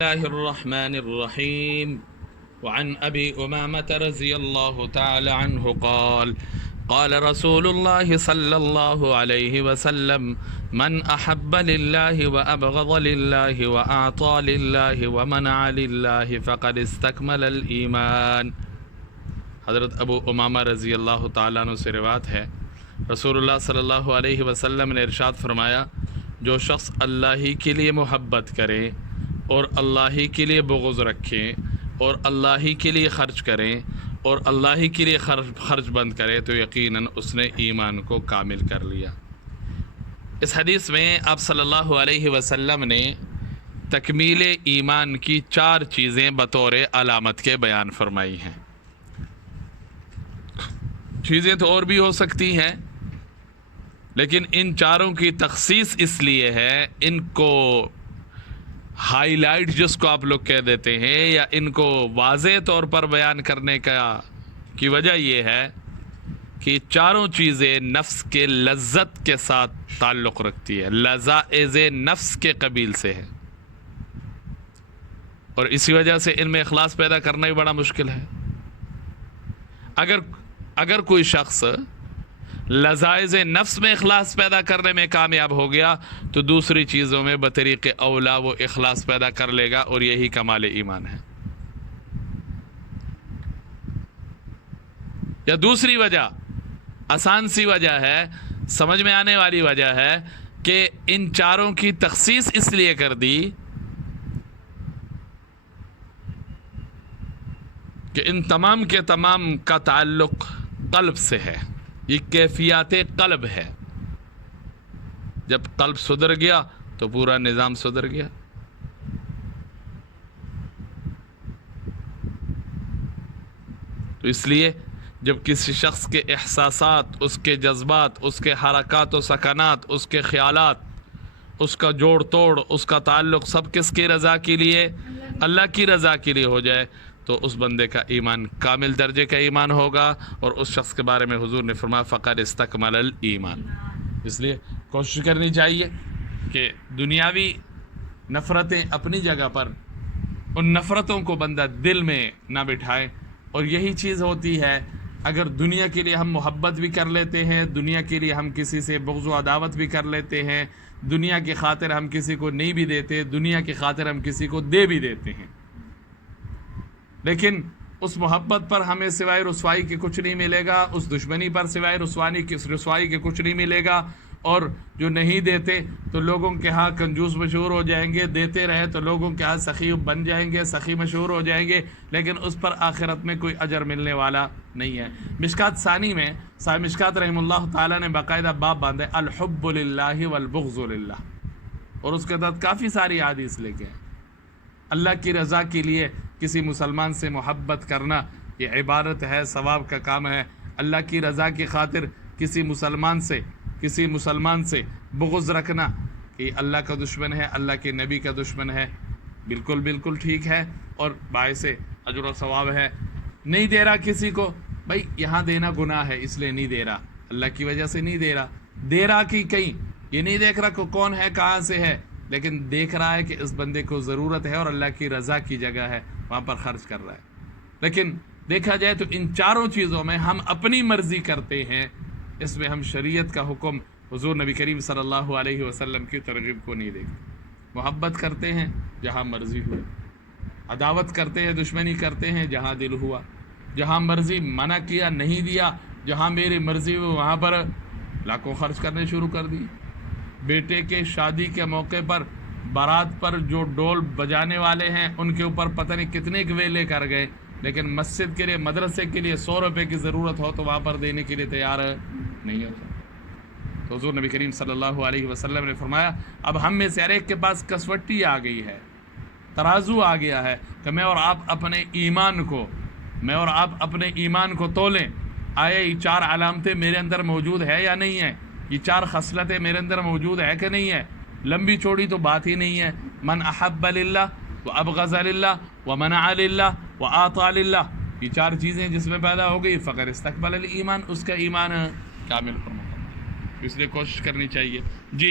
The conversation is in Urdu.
الله الرحمن الرحيم وعن أبي أمامة رضي الله تعالى عنه قال قال رسول الله صلى الله عليه وسلم من أحب لله وأبغض لله وأعطى لله ومنع لله فقد استكمل الإيمان۔ حضرت ابو امامہ رضی اللہ تعالیٰ عنہ سے روایت ہے، رسول اللہ صلی اللہ علیہ وسلم نے ارشاد فرمایا، جو شخص اللہ ہی کے لیے محبت کرے اور اللہ ہی کے لیے بغض رکھیں اور اللہ ہی کے لیے خرچ کریں اور اللہ ہی کے لیے خرچ بند کرے تو یقیناً اس نے ایمان کو کامل کر لیا۔ اس حدیث میں آپ صلی اللہ علیہ وسلم نے تکمیل ایمان کی 4 چیزیں بطور علامت کے بیان فرمائی ہیں۔ چیزیں تو اور بھی ہو سکتی ہیں، لیکن ان 4 کی تخصیص اس لیے ہے، ان کو ہائی لائٹ جس کو آپ لوگ کہہ دیتے ہیں، یا ان کو واضح طور پر بیان کرنے کی وجہ یہ ہے کہ 4 چیزیں نفس کے لذت کے ساتھ تعلق رکھتی ہے، لذائذ نفس کے قبیل سے ہے، اور اسی وجہ سے ان میں اخلاص پیدا کرنا ہی بڑا مشکل ہے۔ اگر کوئی شخص لذائذ نفس میں اخلاص پیدا کرنے میں کامیاب ہو گیا تو دوسری چیزوں میں بطریق اولا وہ اخلاص پیدا کر لے گا، اور یہی کمال ایمان ہے۔ یا دوسری وجہ، آسان سی وجہ ہے، سمجھ میں آنے والی وجہ ہے کہ ان 4 کی تخصیص اس لیے کر دی کہ ان تمام کے تمام کا تعلق قلب سے ہے، یہ کیفیات قلب ہے۔ جب قلب سدھر گیا تو پورا نظام سدھر گیا۔ تو اس لیے جب کسی شخص کے احساسات، اس کے جذبات، اس کے حرکات و سکنات، اس کے خیالات، اس کا جوڑ توڑ، اس کا تعلق سب کس کی رضا کے لیے؟ اللہ کی رضا کے لیے ہو جائے تو اس بندے کا ایمان کامل درجے کا ایمان ہوگا، اور اس شخص کے بارے میں حضور نے فرمایا فقد استکمل الایمان۔ اس لیے کوشش کرنی چاہیے کہ دنیاوی نفرتیں اپنی جگہ پر، ان نفرتوں کو بندہ دل میں نہ بٹھائے، اور یہی چیز ہوتی ہے اگر دنیا کے لیے ہم محبت بھی کر لیتے ہیں، دنیا کے لیے ہم کسی سے بغض و عداوت بھی کر لیتے ہیں، دنیا کی خاطر ہم کسی کو نہیں بھی دیتے، دنیا کی خاطر ہم کسی کو دے بھی دیتے ہیں، لیکن اس محبت پر ہمیں سوائے رسوائی کے کچھ نہیں ملے گا، اس دشمنی پر سوائے رسوائی کے کچھ نہیں ملے گا، اور جو نہیں دیتے تو لوگوں کے ہاں کنجوس مشہور ہو جائیں گے، دیتے رہے تو لوگوں کے ہاں سخی بن جائیں گے، سخی مشہور ہو جائیں گے، لیکن اس پر آخرت میں کوئی اجر ملنے والا نہیں ہے۔ مشکات ثانی میں صاحب مشکات رحم اللہ تعالیٰ نے باقاعدہ باب باندھے الحب للہ والبغض للہ، اور اس کے تحت کافی ساری احادیث لے کے ہیں۔ اللہ کی رضا کے لیے کسی مسلمان سے محبت کرنا یہ عبادت ہے، ثواب کا کام ہے۔ اللہ کی رضا کی خاطر کسی مسلمان سے بغض رکھنا کہ اللہ کا دشمن ہے، اللہ کے نبی کا دشمن ہے، بالکل ٹھیک ہے، اور باعث اجر و ثواب ہے۔ نہیں دے رہا کسی کو، بھائی یہاں دینا گناہ ہے اس لیے نہیں دے رہا، اللہ کی وجہ سے نہیں دے رہا، دے رہا کہ کہیں یہ نہیں دیکھ رہا کہ کون ہے، کہاں سے ہے، لیکن دیکھ رہا ہے کہ اس بندے کو ضرورت ہے اور اللہ کی رضا کی جگہ ہے، وہاں پر خرچ کر رہا ہے۔ لیکن دیکھا جائے تو ان 4 چیزوں میں ہم اپنی مرضی کرتے ہیں، اس میں ہم شریعت کا حکم، حضور نبی کریم صلی اللہ علیہ وسلم کی ترغیب کو نہیں دیکھتے۔ محبت کرتے ہیں جہاں مرضی ہوئی، عداوت کرتے ہیں، دشمنی کرتے ہیں جہاں دل ہوا، جہاں مرضی منع کیا نہیں دیا، جہاں میری مرضی ہوئی وہاں پر لاکھوں خرچ کرنے شروع کر دی۔ بیٹے کے شادی کے موقع پر بارات پر جو ڈول بجانے والے ہیں ان کے اوپر پتہ نہیں کتنے گویلے کر گئے، لیکن مسجد کے لیے، مدرسے کے لیے 100 روپے کی ضرورت ہو تو وہاں پر دینے کے لیے تیار نہیں ہوتا۔ تو حضور نبی کریم صلی اللہ علیہ وسلم نے فرمایا اب ہم میں سے ہر ایک کے پاس کسوٹی آ گئی ہے، ترازو آ گیا ہے کہ میں اور آپ اپنے ایمان کو تولیں، آیا یہ 4 علامتیں میرے اندر موجود ہے یا نہیں ہے، یہ 4 خصلتیں میرے اندر موجود ہے کہ نہیں ہے۔ لمبی چوڑی تو بات ہی نہیں ہے۔ من احب للہ وابغض للہ ومنع للہ واعطى للہ، یہ 4 چیزیں جس میں پیدا ہو گئی فقد استکمل الایمان، اس کا ایمان کامل فرما۔ اس لیے کوشش کرنی چاہیے۔ جی